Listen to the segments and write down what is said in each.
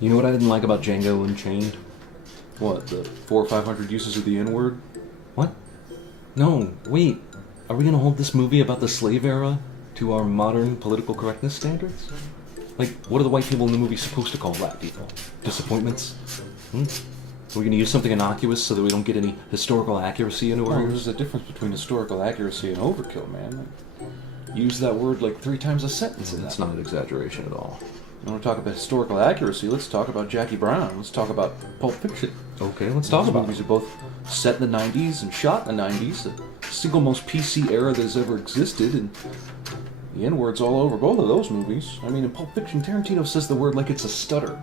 You know what I didn't like about Django Unchained? What, the 400 or 500 uses of the N-word? What? No, wait. Are we gonna hold this movie about the slave era to our modern political correctness standards? Like, what are the white people in the movie supposed to call black people? Disappointments? Are we gonna use something innocuous so that we don't get any historical accuracy into Well, our... there's a difference between historical accuracy and overkill, man. Use that word like 3 times a sentence in that. That's not an exaggeration at all. You want to talk about historical accuracy? Let's talk about Jackie Brown. Let's talk about Pulp Fiction. Okay, let's talk These about movies are both set in the 90s and shot in the 90s. The single most PC era that has ever existed, and the N-word's all over both of those movies. I mean, in Pulp Fiction, Tarantino says the word like it's a stutter.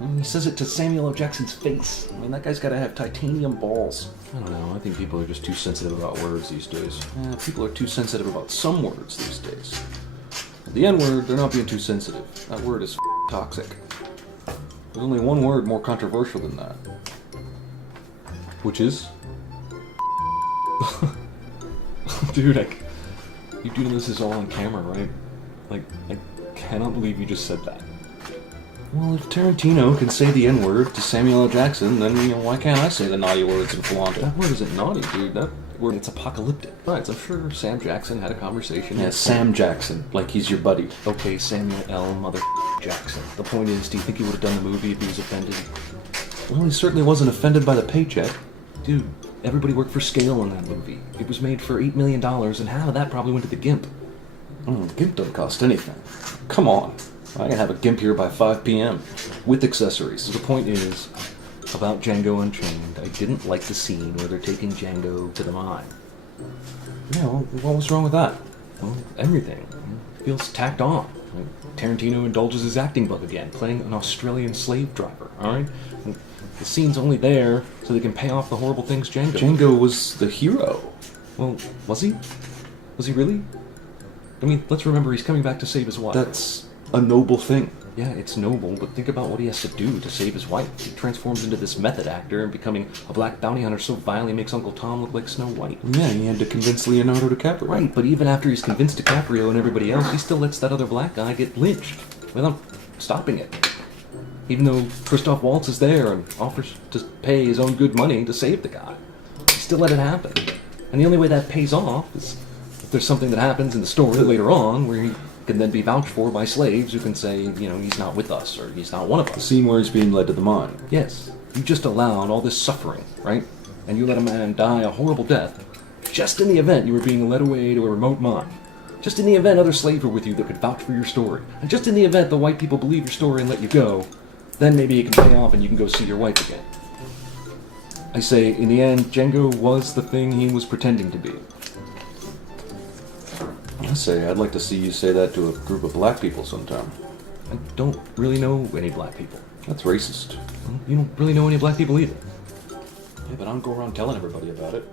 And he says it to Samuel L. Jackson's face. I mean, that guy's got to have titanium balls. I don't know, I think people are just too sensitive about words these days. Yeah, people are too sensitive about some words these days. The N-word, they're not being too sensitive. That word is toxic. There's only one word more controversial than that. Which is? Dude, you do know this is all on camera, right? Like, I cannot believe you just said that. Well, if Tarantino can say the N-word to Samuel L. Jackson, then, why can't I say the naughty words and flaunt it? That word isn't naughty, dude. That word, it's apocalyptic. Right, I'm sure Sam Jackson had a conversation. Yeah, Sam Jackson, like he's your buddy. Okay, Samuel L. Mother Jackson. The point is, do you think he would have done the movie if he was offended? Well, he certainly wasn't offended by the paycheck. Dude, everybody worked for scale on that movie. It was made for $8 million, and half of that probably went to the GIMP. GIMP doesn't cost anything. Come on. I can have a GIMP here by 5 p.m. with accessories. The point is, about Django Unchained, I didn't like the scene where they're taking Django to the mine. Yeah, well, what was wrong with that? Well, everything. It feels tacked on. Like, Tarantino indulges his acting bug again, playing an Australian slave driver, alright? The scene's only there so they can pay off the horrible things Django was the hero. Well, was he? Was he really? I mean, let's remember he's coming back to save his wife. That's a noble thing. Yeah, it's noble, but think about what he has to do to save his wife. He transforms into this method actor and becoming a black bounty hunter so violently makes Uncle Tom look like Snow White. Yeah, he had to convince Leonardo DiCaprio. Right, but even after he's convinced DiCaprio and everybody else, he still lets that other black guy get lynched without stopping it. Even though Christoph Waltz is there and offers to pay his own good money to save the guy. He still let it happen. And the only way that pays off is if there's something that happens in the story later on where he can then be vouched for by slaves who can say, he's not with us, or he's not one of us. The scene where he's being led to the mine. Yes. You just allowed all this suffering, right? And you let a man die a horrible death, just in the event you were being led away to a remote mine. Just in the event other slaves were with you that could vouch for your story. And just in the event the white people believe your story and let you go, then maybe it can pay off and you can go see your wife again. I say, in the end, Django was the thing he was pretending to be. I say, I'd like to see you say that to a group of black people sometime. I don't really know any black people. That's racist. You don't really know any black people either. Yeah, but I don't go around telling everybody about it.